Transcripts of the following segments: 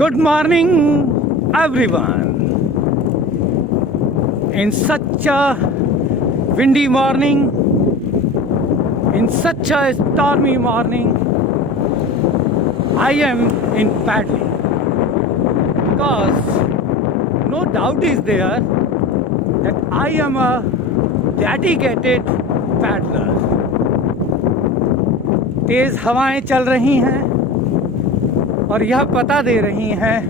Good morning, everyone. In such a windy morning, in such a stormy morning, I am in paddling because no doubt is there that I am a dedicated paddler. तेज हवाएं चल रही हैं और यह पता दे रही हैं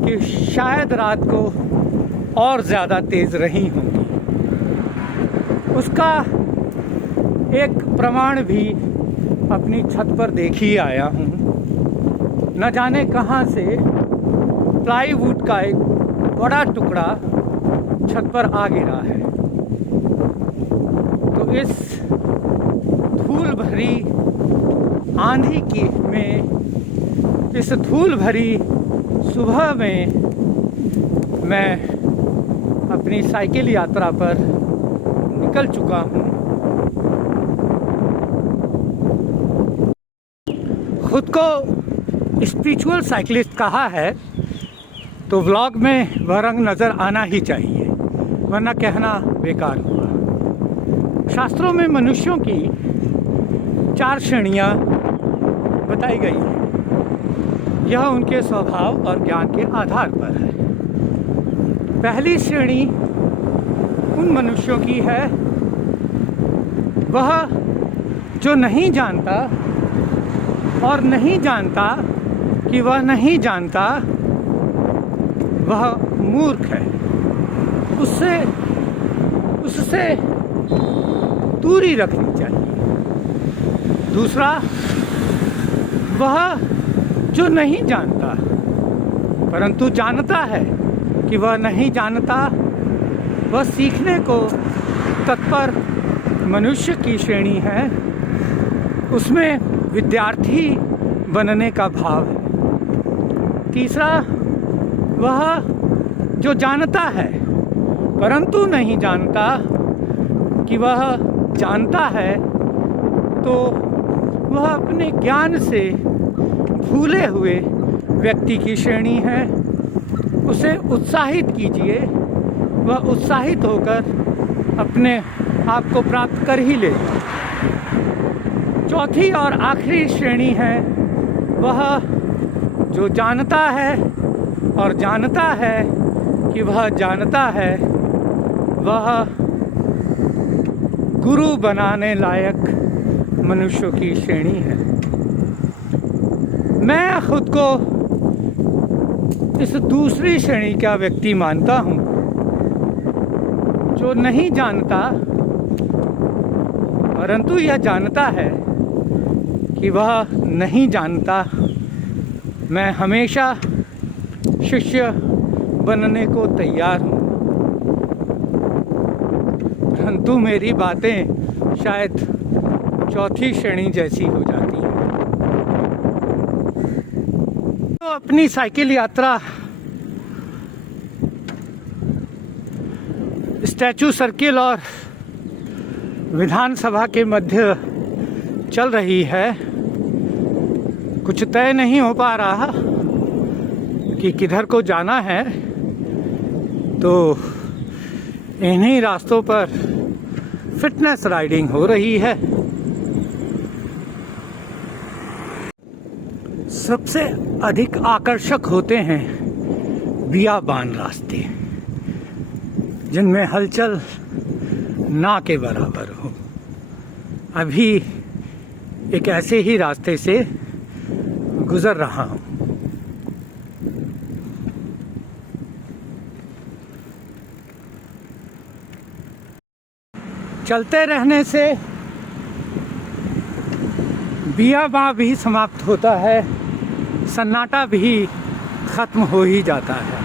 कि शायद रात को और ज़्यादा तेज़ रही होंगी। उसका एक प्रमाण भी अपनी छत पर देख ही आया हूँ। न जाने कहाँ से प्लाईवुड का एक बड़ा टुकड़ा छत पर आ गिरा है। तो इस धूल भरी आंधी की में, इस धूल भरी सुबह में मैं अपनी साइकिल यात्रा पर निकल चुका हूँ। खुद को स्पिरिचुअल साइकिलिस्ट कहा है तो व्लॉग में वह रंग नज़र आना ही चाहिए, वरना कहना बेकार हुआ। शास्त्रों में मनुष्यों की 4 श्रेणियाँ बताई गई हैं। यह उनके स्वभाव और ज्ञान के आधार पर है। पहली श्रेणी उन मनुष्यों की है, वह जो नहीं जानता और नहीं जानता कि वह नहीं जानता, वह मूर्ख है। उससे दूरी रखनी चाहिए। दूसरा, वह जो नहीं जानता परंतु जानता है कि वह नहीं जानता, वह सीखने को तत्पर मनुष्य की श्रेणी है। उसमें विद्यार्थी बनने का भाव है। तीसरा, वह जो जानता है परंतु नहीं जानता कि वह जानता है, तो वह अपने ज्ञान से भूले हुए व्यक्ति की श्रेणी है। उसे उत्साहित कीजिए, वह उत्साहित होकर अपने आप को प्राप्त कर ही लेगा। चौथी और आखिरी श्रेणी है, वह जो जानता है और जानता है कि वह जानता है, वह गुरु बनाने लायक मनुष्यों की श्रेणी है। मैं खुद को इस दूसरी श्रेणी का व्यक्ति मानता हूँ, जो नहीं जानता परंतु यह जानता है कि वह नहीं जानता। मैं हमेशा शिष्य बनने को तैयार हूँ, परंतु मेरी बातें शायद चौथी श्रेणी जैसी हो जाती हैं। तो अपनी साइकिल यात्रा स्टैचू सर्किल और विधानसभा के मध्य चल रही है। कुछ तय नहीं हो पा रहा कि किधर को जाना है, तो इन्हीं रास्तों पर फिटनेस राइडिंग हो रही है। सबसे अधिक आकर्षक होते हैं बियाबान रास्ते, जिनमें हलचल ना के बराबर हो। अभी एक ऐसे ही रास्ते से गुजर रहा हूँ। चलते रहने से बियाबान भी समाप्त होता है, सन्नाटा भी खत्म हो ही जाता है,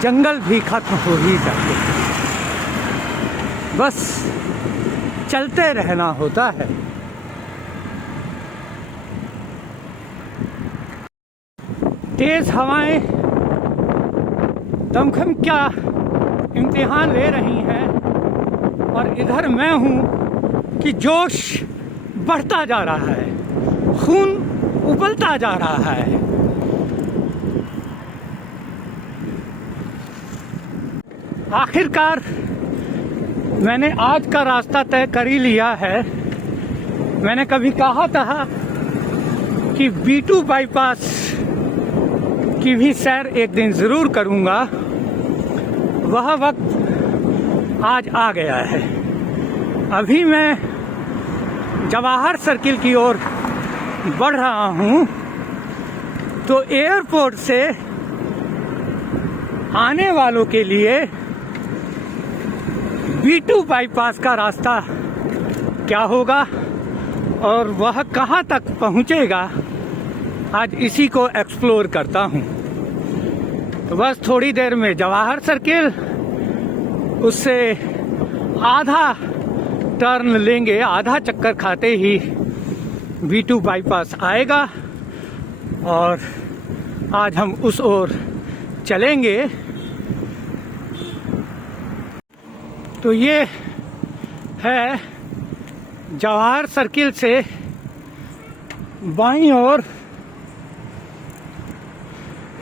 जंगल भी खत्म हो ही जाते हैं। बस चलते रहना होता है। तेज हवाएं दमखम क्या इम्तिहान ले रही हैं, और इधर मैं हूँ कि जोश बढ़ता जा रहा है, खून उबलता जा रहा है। आखिरकार मैंने आज का रास्ता तय कर ही लिया है। मैंने कभी कहा था कि B2 बाईपास की भी सैर एक दिन जरूर करूंगा। वह वक्त आज आ गया है। अभी मैं जवाहर सर्किल की ओर बढ़ रहा हूं, तो एयरपोर्ट से आने वालों के लिए B2 बाईपास का रास्ता क्या होगा और वह कहां तक पहुंचेगा, आज इसी को एक्सप्लोर करता हूं। तो बस थोड़ी देर में जवाहर सर्किल, उससे आधा टर्न लेंगे, आधा चक्कर खाते ही B2 बाईपास आएगा और आज हम उस ओर चलेंगे। तो ये है जवाहर सर्किल से बाईं ओर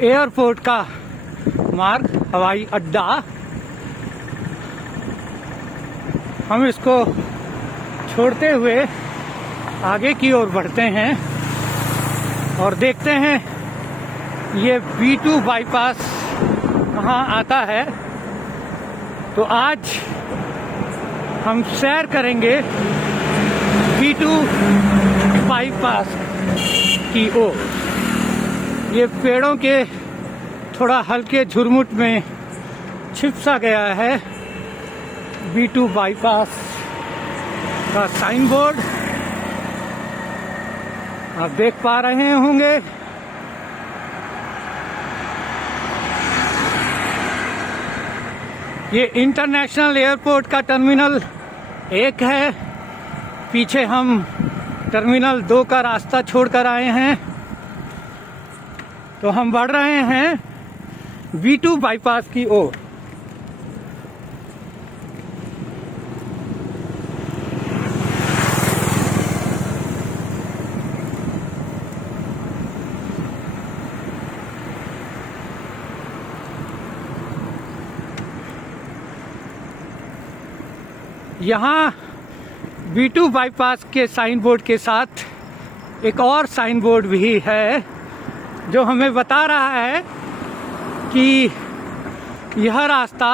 एयरपोर्ट का मार्ग, हवाई अड्डा। हम इसको छोड़ते हुए आगे की ओर बढ़ते हैं और देखते हैं ये B2 बाईपास कहाँ आता है। तो आज हम सैर करेंगे B2 बाईपास की ओर। ये पेड़ों के थोड़ा हल्के झुरमुट में छिप सा गया है B2 बाईपास का साइन बोर्ड, आप देख पा रहे होंगे। ये इंटरनेशनल एयरपोर्ट का टर्मिनल 1 है। पीछे हम टर्मिनल 2 का रास्ता छोड़कर आए हैं, तो हम बढ़ रहे हैं B2 बाईपास की ओर। यहाँ B2 बाईपास के साइन बोर्ड के साथ एक और साइन बोर्ड भी है जो हमें बता रहा है कि यह रास्ता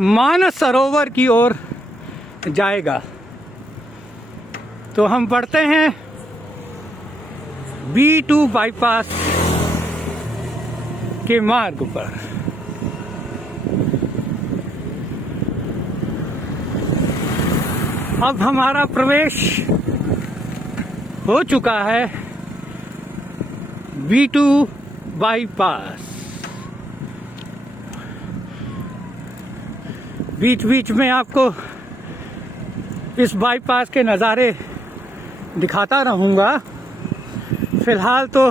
मानस सरोवर की ओर जाएगा। तो हम बढ़ते हैं B2 बाईपास के मार्ग पर। अब हमारा प्रवेश हो चुका है B2 बाईपास। बीच बीच में आपको इस बाईपास के नज़ारे दिखाता रहूँगा। फिलहाल तो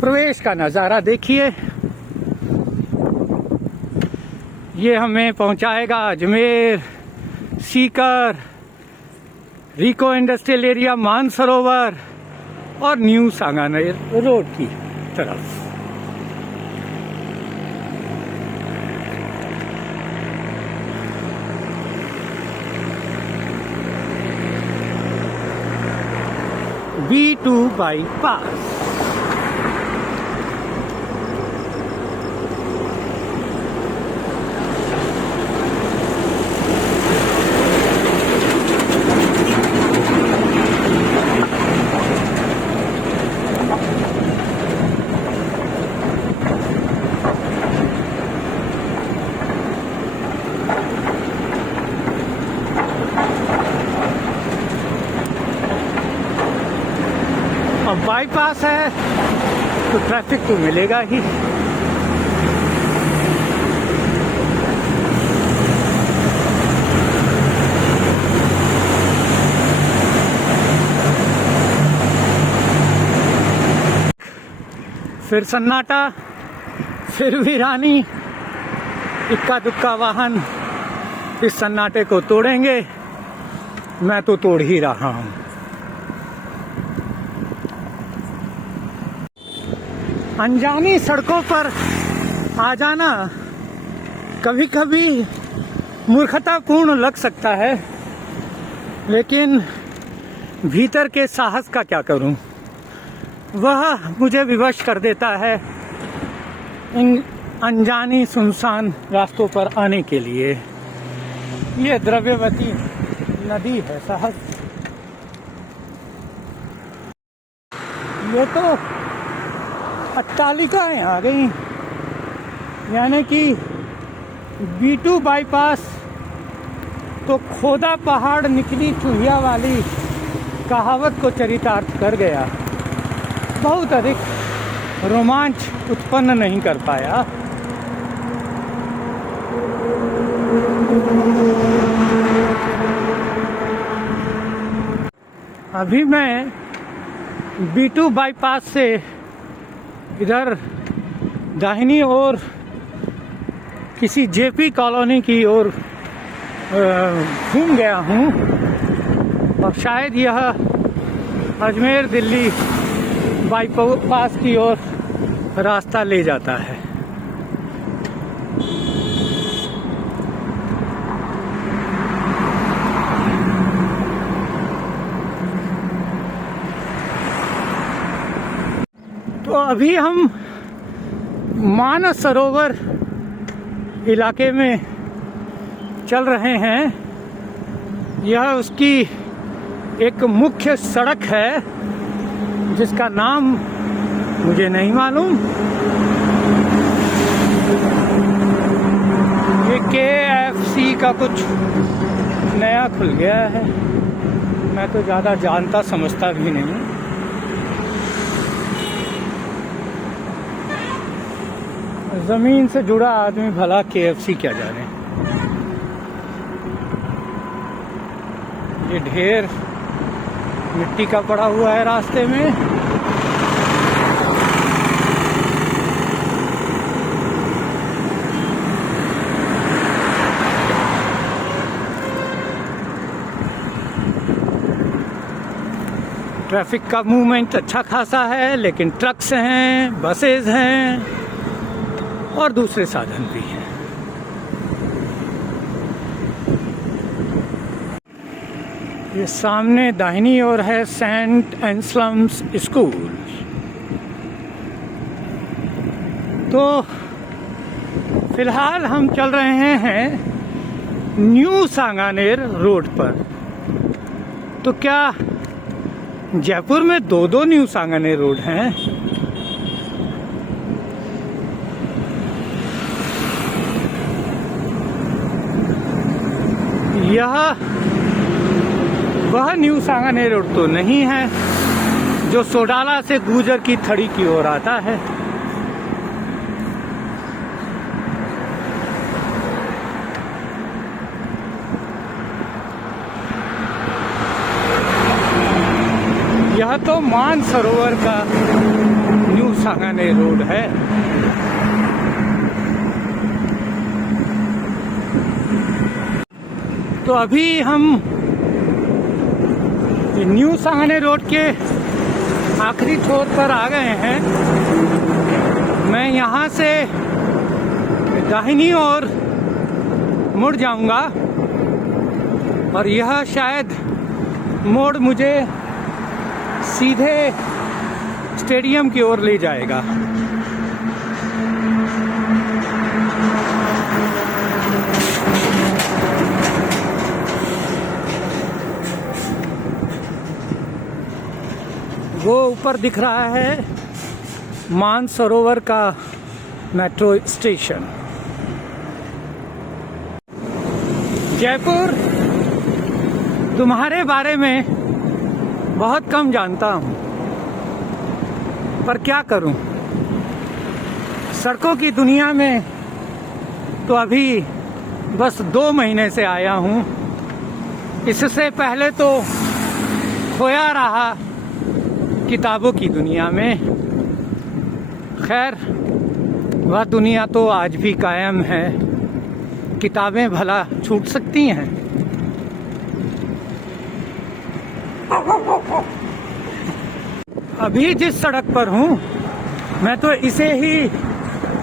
प्रवेश का नज़ारा देखिए। ये हमें पहुँचाएगा अजमेर, सीकर, रिको इंडस्ट्रियल एरिया, मानसरोवर और न्यू सांगानेर रोड की तरफ। B2 bypass. अब बाईपास है तो ट्रैफिक तो मिलेगा ही। फिर सन्नाटा, फिर वीरानी। इक्का दुक्का वाहन इस सन्नाटे को तोड़ेंगे। मैं तो तोड़ ही रहा हूं। अनजानी सड़कों पर आ जाना कभी कभी मूर्खतापूर्ण लग सकता है, लेकिन भीतर के साहस का क्या करूं, वह मुझे विवश कर देता है इन अनजानी सुनसान रास्तों पर आने के लिए। ये द्रव्यवती नदी है साहस। ये तो अट्टालिकाएं आ गई, यानी कि B2 बाईपास तो खोदा पहाड़ निकली चूहिया वाली कहावत को चरितार्थ कर गया। बहुत अधिक रोमांच उत्पन्न नहीं कर पाया। अभी मैं B2 बाईपास से इधर दाहिनी ओर किसी JP कॉलोनी की ओर घूम गया हूँ, और शायद यह अजमेर दिल्ली बाईपास की ओर रास्ता ले जाता है। तो अभी हम मानस सरोवर इलाके में चल रहे हैं। यह उसकी एक मुख्य सड़क है जिसका नाम मुझे नहीं मालूम। ये KFC का कुछ नया खुल गया है, मैं तो ज़्यादा जानता समझता भी नहीं। ज़मीन से जुड़ा आदमी भला KFC क्या जाने। ये ढेर मिट्टी का पड़ा हुआ है रास्ते में। ट्रैफिक का मूवमेंट अच्छा खासा है, लेकिन ट्रक्स हैं, बसेज हैं और दूसरे साधन भी हैं। ये सामने दाहिनी ओर है सेंट एंसलम्स स्कूल। तो फिलहाल हम चल रहे हैं न्यू सांगानेर रोड पर। तो क्या जयपुर में दो न्यू सांगानेर रोड हैं? यह वह न्यू सांगानेर रोड तो नहीं है जो सोडाला से गुजर की थड़ी की ओर आता है। यह तो मान सरोवर का न्यू सांगानेर रोड है। तो अभी हम न्यू सांगानेर रोड के आखिरी छोर पर आ गए हैं। मैं यहाँ से दाहिनी ओर मुड़ जाऊंगा और यह शायद मोड़ मुझे सीधे स्टेडियम की ओर ले जाएगा। वो ऊपर दिख रहा है मान सरोवर का मेट्रो स्टेशन। जयपुर तुम्हारे बारे में बहुत कम जानता हूँ, पर क्या करूँ, सड़कों की दुनिया में तो अभी बस 2 महीने से आया हूँ। इससे पहले तो खोया रहा किताबों की दुनिया में। खैर, वह दुनिया तो आज भी कायम है। किताबें भला छूट सकती हैं? अभी जिस सड़क पर हूँ मैं तो इसे ही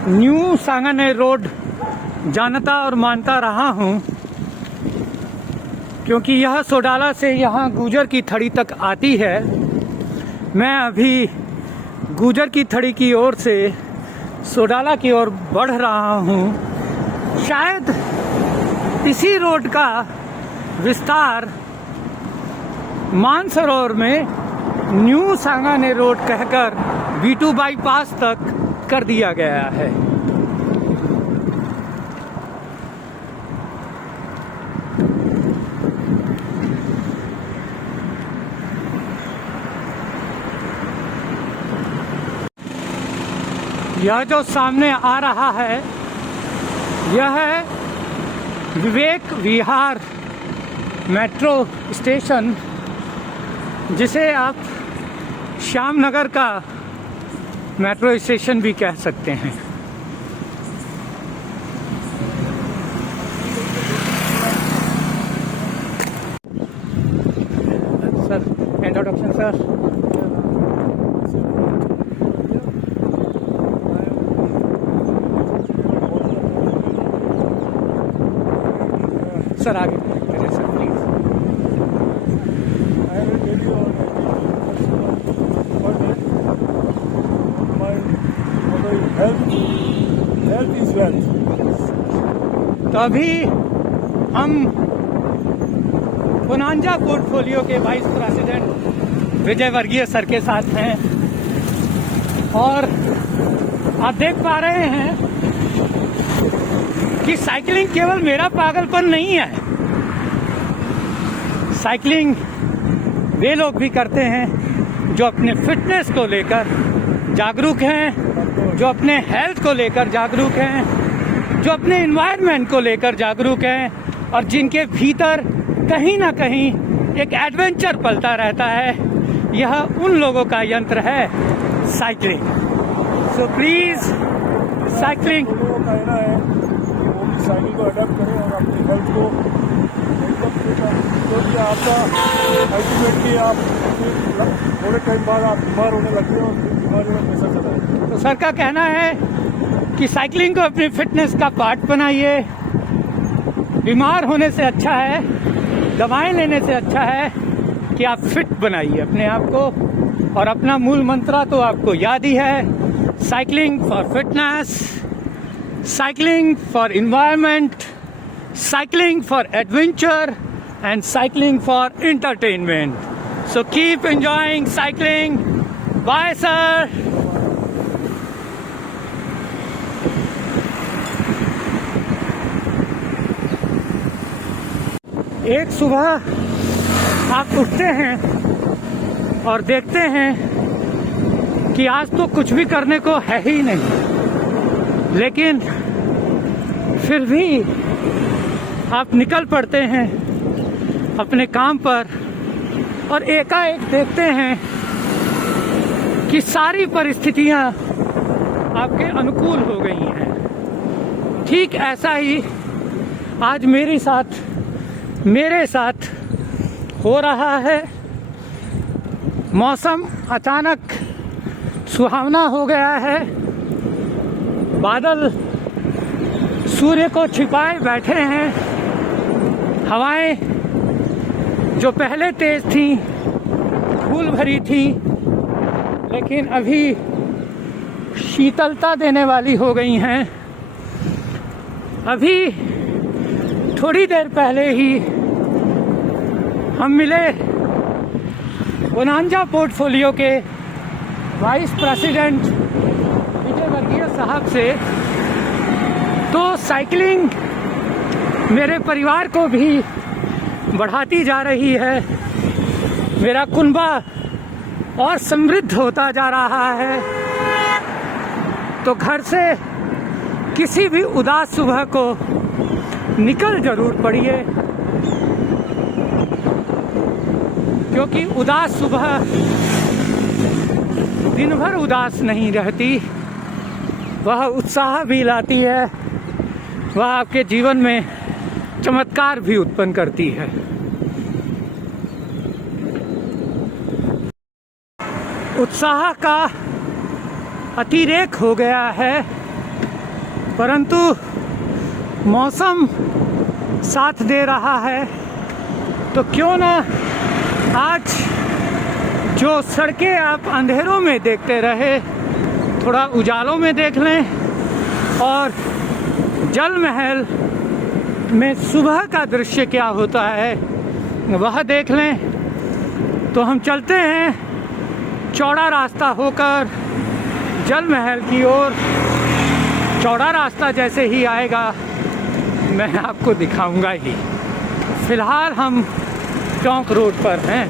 न्यू सांगानेर रोड जानता और मानता रहा हूँ, क्योंकि यह सोडाला से यहाँ गुजर की थड़ी तक आती है। मैं अभी गुजर की थड़ी की ओर से सोडाला की ओर बढ़ रहा हूँ। शायद इसी रोड का विस्तार मानसरोवर में न्यू सांगाने रोड कहकर B2 बाईपास तक कर दिया गया है। यह जो सामने आ रहा है यह है विवेक विहार मेट्रो स्टेशन, जिसे आप श्यामनगर का मेट्रो स्टेशन भी कह सकते हैं। Sir introduction sir. सर आगे करिए सर प्लीज। तो अभी हम पुनांजा पोर्टफोलियो के वाइस प्रेसिडेंट विजय वर्गीय सर के साथ हैं और आप देख पा रहे हैं कि साइकिलिंग केवल मेरा पागलपन नहीं है। साइकिलिंग वे लोग भी करते हैं जो अपने फिटनेस को लेकर जागरूक हैं, जो अपने हेल्थ को लेकर जागरूक हैं, जो अपने एनवायरनमेंट को लेकर जागरूक हैं और जिनके भीतर कहीं ना कहीं एक एडवेंचर पलता रहता है। यह उन लोगों का यंत्र है cycling. So please cycling cycle को अडॉप्ट करें और अपनी हेल्थ को एकदम क्योंकि आपका अल्टीमेटली आप थोड़े टाइम बाद आप बीमार होने लगते हैं और बीमारी में पैसा चला है। तो सर का कहना है कि साइकिलिंग को अपनी फिटनेस का पार्ट बनाइए। बीमार होने से अच्छा है, दवाएं लेने से अच्छा है कि आप फिट बनाइए अपने आप को। और अपना मूल मंत्र तो आपको याद ही है, cycling for fitness, cycling for environment, cycling for adventure and cycling for entertainment. So keep enjoying cycling. Bye sir. एक सुबह आप उठते हैं और देखते हैं कि आज तो कुछ भी करने को है ही नहीं, लेकिन फिर भी आप निकल पड़ते हैं अपने काम पर और एकाएक देखते हैं कि सारी परिस्थितियां आपके अनुकूल हो गई हैं। ठीक ऐसा ही आज मेरे साथ हो रहा है। मौसम अचानक सुहावना हो गया है। बादल सूर्य को छिपाए बैठे हैं। हवाएं जो पहले तेज थी, धूल भरी थी, लेकिन अभी शीतलता देने वाली हो गई हैं। अभी थोड़ी देर पहले ही हम मिले पुनांजा पोर्टफोलियो के वाइस प्रेसिडेंट विजय वर्गीय साहब से। तो साइकिलिंग मेरे परिवार को भी बढ़ाती जा रही है, मेरा कुनबा और समृद्ध होता जा रहा है। तो घर से किसी भी उदास सुबह को निकल जरूर पड़िए, क्योंकि उदास सुबह दिन भर उदास नहीं रहती, वह उत्साह भी लाती है, वह आपके जीवन में चमत्कार भी उत्पन्न करती है। उत्साह का अतिरेक हो गया है, परंतु मौसम साथ दे रहा है तो क्यों ना आज जो सड़कें आप अंधेरों में देखते रहे थोड़ा उजालों में देख लें और जल महल में सुबह का दृश्य क्या होता है वह देख लें। तो हम चलते हैं चौड़ा रास्ता होकर जल महल की ओर। चौड़ा रास्ता जैसे ही आएगा मैं आपको दिखाऊंगा ही। फिलहाल हम टोंक रोड पर हैं।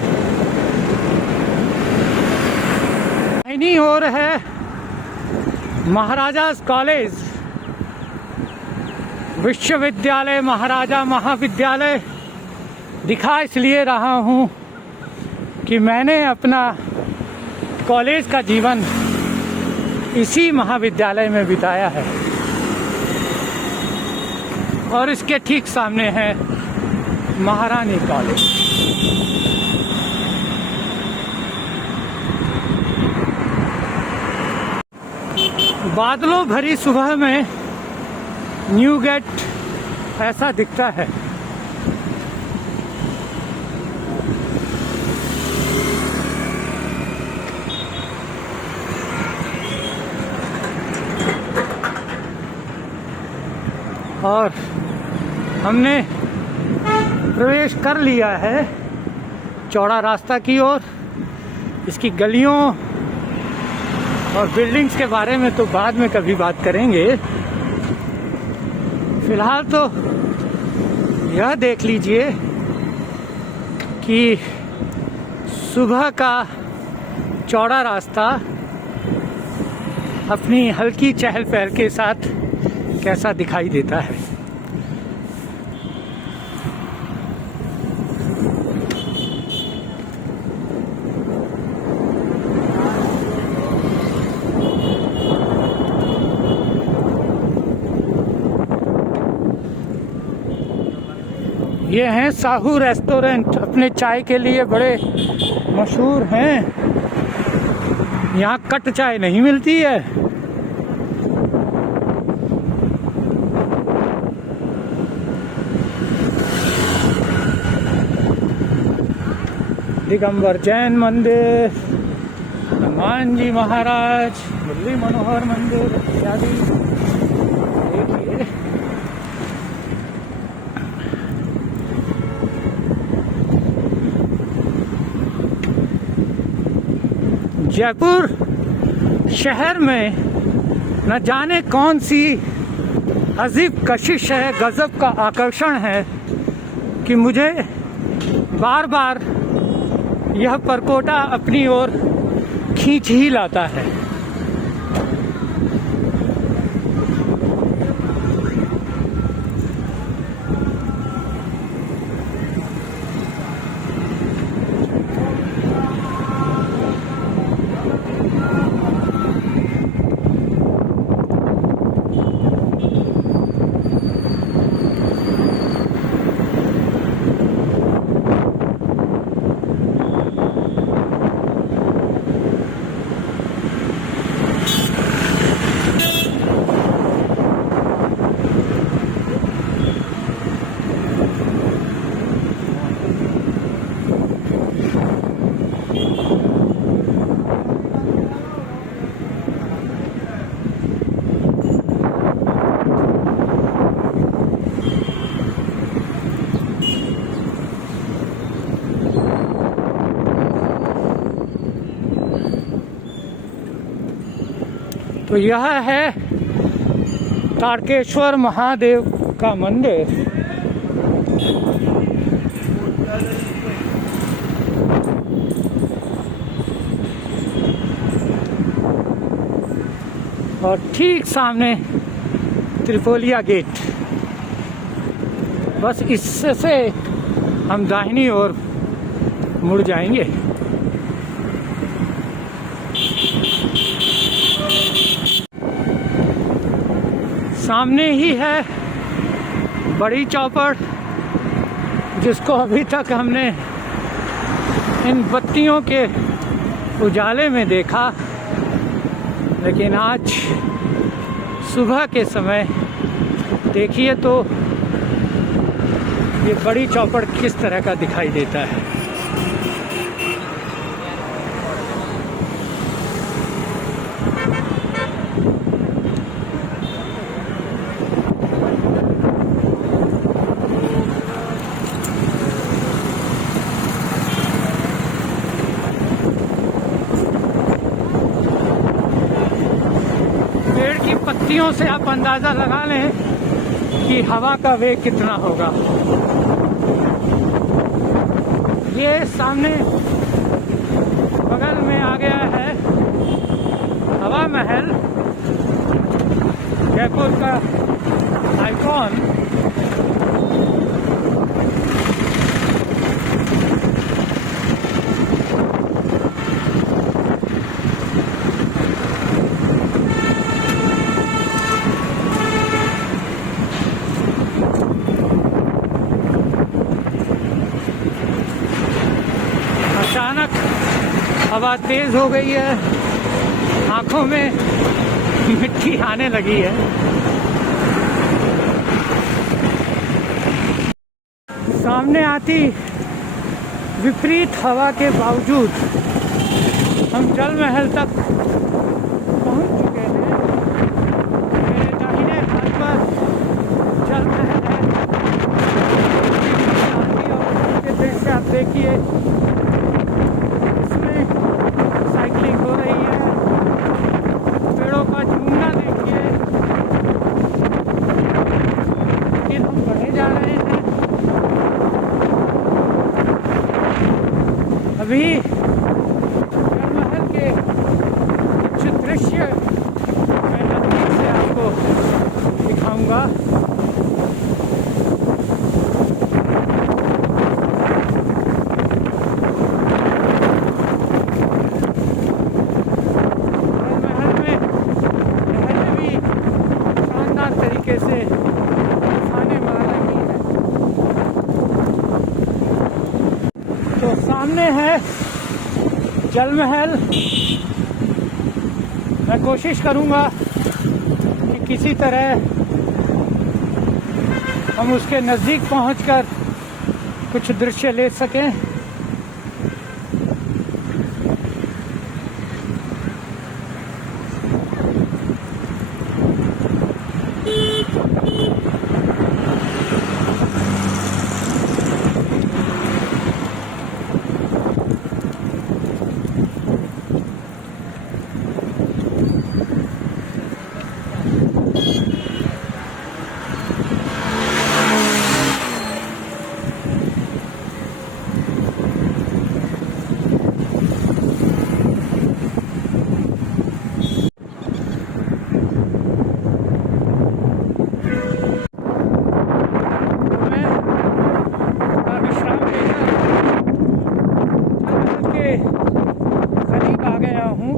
दाहिनी ओर है महाराजास कॉलेज, विश्वविद्यालय, महाराजा महाविद्यालय। दिखा इसलिए रहा हूँ कि मैंने अपना कॉलेज का जीवन इसी महाविद्यालय में बिताया है। और इसके ठीक सामने है महारानी कॉलेज। बादलों भरी सुबह में न्यू गेट ऐसा दिखता है। और हमने प्रवेश कर लिया है चौड़ा रास्ता की ओर। इसकी गलियों और बिल्डिंग्स के बारे में तो बाद में कभी बात करेंगे। फिलहाल तो यह देख लीजिए कि सुबह का चौड़ा रास्ता अपनी हल्की चहल पहल के साथ कैसा दिखाई देता है। ये हैं साहू रेस्टोरेंट, अपने चाय के लिए बड़े मशहूर हैं। यहाँ कट चाय नहीं मिलती है। दिगंबर जैन मंदिर, हनुमान जी महाराज, मुरली मनोहर मंदिर इत्यादि। देखिए जयपुर शहर में न जाने कौन सी अजीब कशिश है, गजब का आकर्षण है कि मुझे बार बार यह परकोटा अपनी ओर खींच ही लाता है। तो यह है तारकेश्वर महादेव का मंदिर। और ठीक सामने त्रिपोलिया गेट। बस इससे हम दाहिनी ओर मुड़ जाएंगे। सामने ही है बड़ी चौपड़, जिसको अभी तक हमने इन बत्तियों के उजाले में देखा, लेकिन आज सुबह के समय देखिए तो ये बड़ी चौपड़ किस तरह का दिखाई देता है। पेड़ की पत्तियों से आप अंदाजा लगा लें कि हवा का वेग कितना होगा। ये सामने बगल में आ गया है हवा महल, जयपुर का आइकॉन। अचानक हवा तेज हो गई है, आंखों में मिट्टी आने लगी है। सामने आती विपरीत हवा के बावजूद हम जल महल तक पहुंच चुके हैं। मेरे दाहिने हाथ पर जल महल है। और दृश्य आप देखिए, साइकिलिंग हो रही है, पेड़ों का झूमना देखिए। फिर हम बढ़े जा रहे हैं। अभी जल महल के कुछ दृश्य मैं नजदीक से आपको दिखाऊंगा। से आने वाला ही है। तो सामने है जल महल। मैं कोशिश करूंगा कि किसी तरह हम उसके नज़दीक पहुंचकर कुछ दृश्य ले सकें। करीब आ गया हूँ।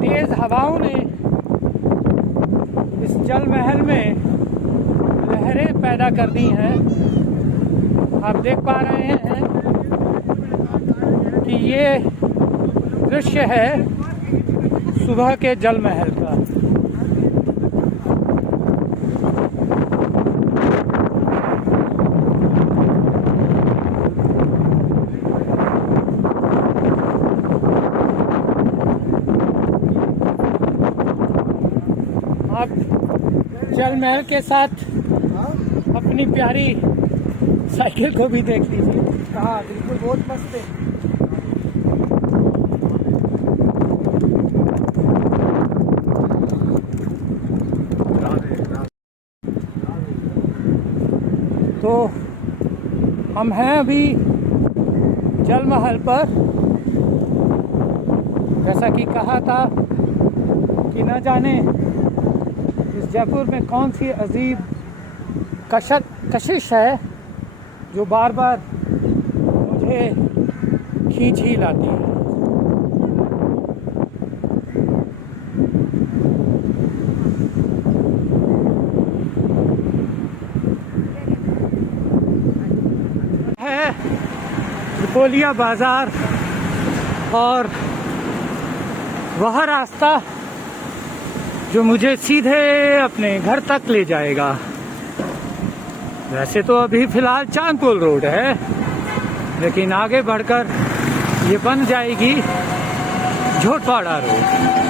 तेज हवाओं ने इस जल महल में लहरें पैदा कर दी हैं। आप देख पा रहे हैं कि ये दृश्य है सुबह के जल महल का। आप जल महल के साथ अपनी प्यारी साइकिल को भी देख लीजिए। हाँ बिल्कुल, बहुत मस्त है। तो हम हैं अभी जल महल पर। जैसा कि कहा था कि न जाने इस जयपुर में कौन सी अजीब कशिश है जो बार बार मुझे खींच ही लाती है। त्रिपोलिया बाजार और वह रास्ता जो मुझे सीधे अपने घर तक ले जाएगा। वैसे तो अभी फिलहाल चांदपोल रोड है, लेकिन आगे बढ़कर ये बन जाएगी झोटवाड़ा रोड।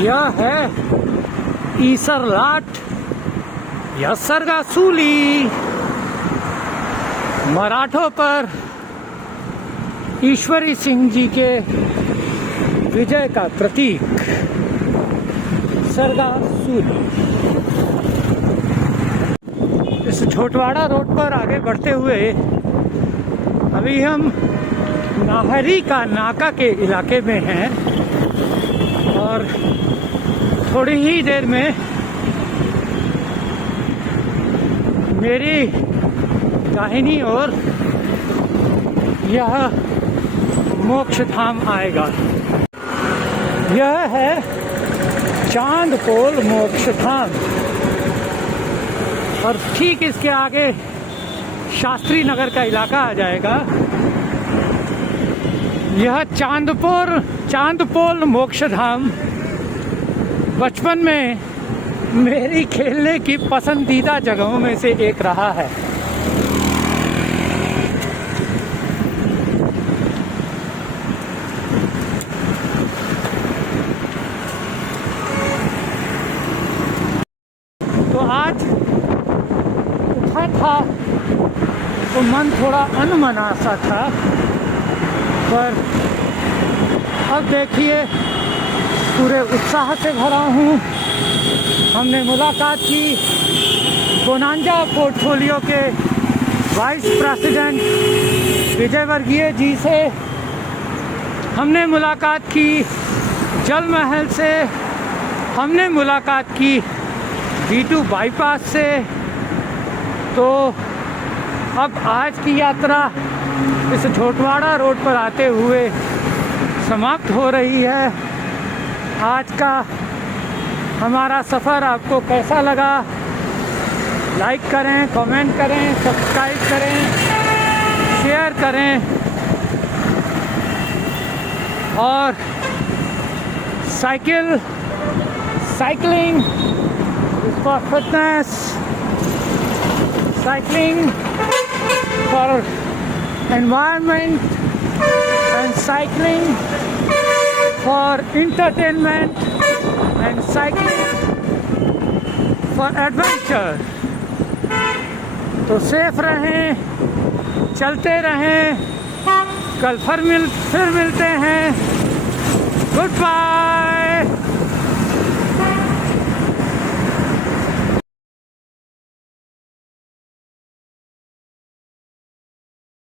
यह है ईसरलाट या सरगासूली, मराठों पर ईश्वरी सिंह जी के विजय का प्रतीक सरगासूली। इस झोटवाड़ा रोड पर आगे बढ़ते हुए अभी हम नाहरी का नाका के इलाके में हैं और थोड़ी ही देर में मेरी दाहिनी ओर यह मोक्ष धाम आएगा। यह है चांदपोल मोक्ष धाम और ठीक इसके आगे शास्त्री नगर का इलाका आ जाएगा। यह चांदपोल मोक्ष धाम बचपन में मेरी खेलने की पसंदीदा जगहों में से एक रहा है। तो आज उठा था तो मन थोड़ा अनमना सा था, पर अब देखिए पूरे उत्साह से भरा हूँ। हमने मुलाकात की बोनांजा पोर्टफोलियो के वाइस प्रेसिडेंट विजय वर्गीय जी से, हमने मुलाकात की जल महल से, हमने मुलाकात की B2 बाईपास से। तो अब आज की यात्रा इस झोटवाड़ा रोड पर आते हुए समाप्त हो रही है। आज का हमारा सफ़र आपको कैसा लगा? लाइक करें, कमेंट करें, सब्सक्राइब करें, शेयर करें और cycling for fitness, cycling for environment and cycling for entertainment and cycling for adventure। तो सेफ रहें, चलते रहें, कल फिर मिलते हैं। Good bye.